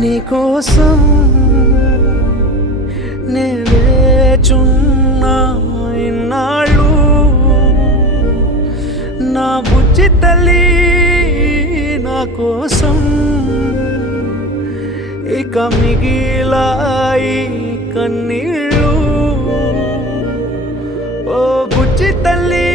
నీకోసం నేచున్నా ఇన్నాళ్ళు నా బుజ్జి తల్లి నా కోసం ఇక మిగిలాయి కన్నీళ్ళు ఓ బుజ్జి తల్లి